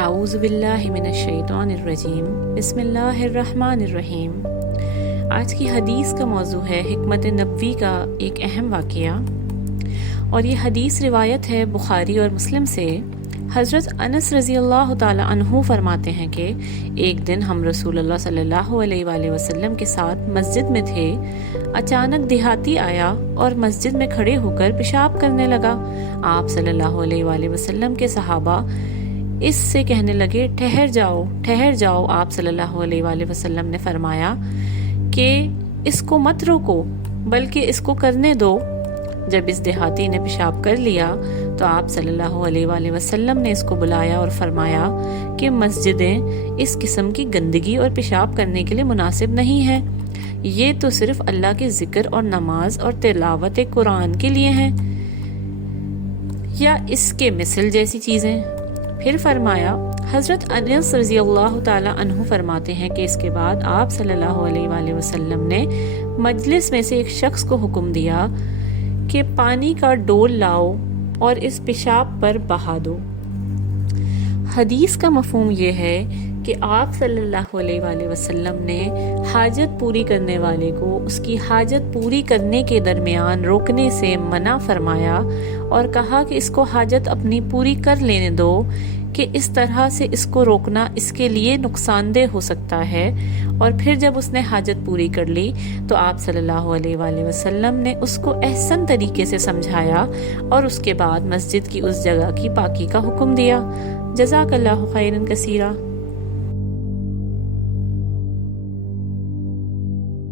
اعوذ باللہ من الشیطان الرجیم بسم اللہ الرحمن الرحیم۔ آج کی حدیث کا موضوع ہے حکمت نبوی کا ایک اہم واقعہ، اور یہ حدیث روایت ہے بخاری اور مسلم سے۔ حضرت انس رضی اللہ تعالی عنہ فرماتے ہیں کہ ایک دن ہم رسول اللہ صلی اللہ علیہ وآلہ وسلم کے ساتھ مسجد میں تھے۔ اچانک دیہاتی آیا اور مسجد میں کھڑے ہو کر پیشاب کرنے لگا۔ آپ صلی اللہ علیہ وآلہ وسلم کے صحابہ اس سے کہنے لگے، ٹھہر جاؤ ٹھہر جاؤ۔ آپ صلی اللہ علیہ وآلہ وسلم نے فرمایا کہ اس کو مت روکو بلکہ اس کو کرنے دو۔ جب اس دیہاتی نے پیشاب کر لیا تو آپ صلی اللہ علیہ وآلہ وسلم نے اس کو بلایا اور فرمایا کہ مسجدیں اس قسم کی گندگی اور پیشاب کرنے کے لیے مناسب نہیں ہیں، یہ تو صرف اللہ کے ذکر اور نماز اور تلاوت قرآن کے لیے ہیں، یا اس کے مثل جیسی چیزیں۔ پھر فرمایا، حضرت انس رضی اللہ تعالی عنہ فرماتے ہیں کہ اس کے بعد آپ صلی اللہ علیہ وآلہ وسلم نے مجلس میں سے ایک شخص کو حکم دیا کہ پانی کا ڈول لاؤ اور اس پیشاب پر بہا دو۔ حدیث کا مفہوم یہ ہے کہ آپ صلی اللہ علیہ وآلہ وسلم نے حاجت پوری کرنے والے کو اس کی حاجت پوری کرنے کے درمیان روکنے سے منع فرمایا اور کہا کہ اس کو حاجت اپنی پوری کر لینے دو، کہ اس طرح سے اس کو روکنا اس کے لیے نقصان دہ ہو سکتا ہے۔ اور پھر جب اس نے حاجت پوری کر لی تو آپ صلی اللہ علیہ وآلہ وسلم نے اس کو احسن طریقے سے سمجھایا اور اس کے بعد مسجد کی اس جگہ کی پاکی کا حکم دیا۔ جزاک اللہ خیرا کثیرا۔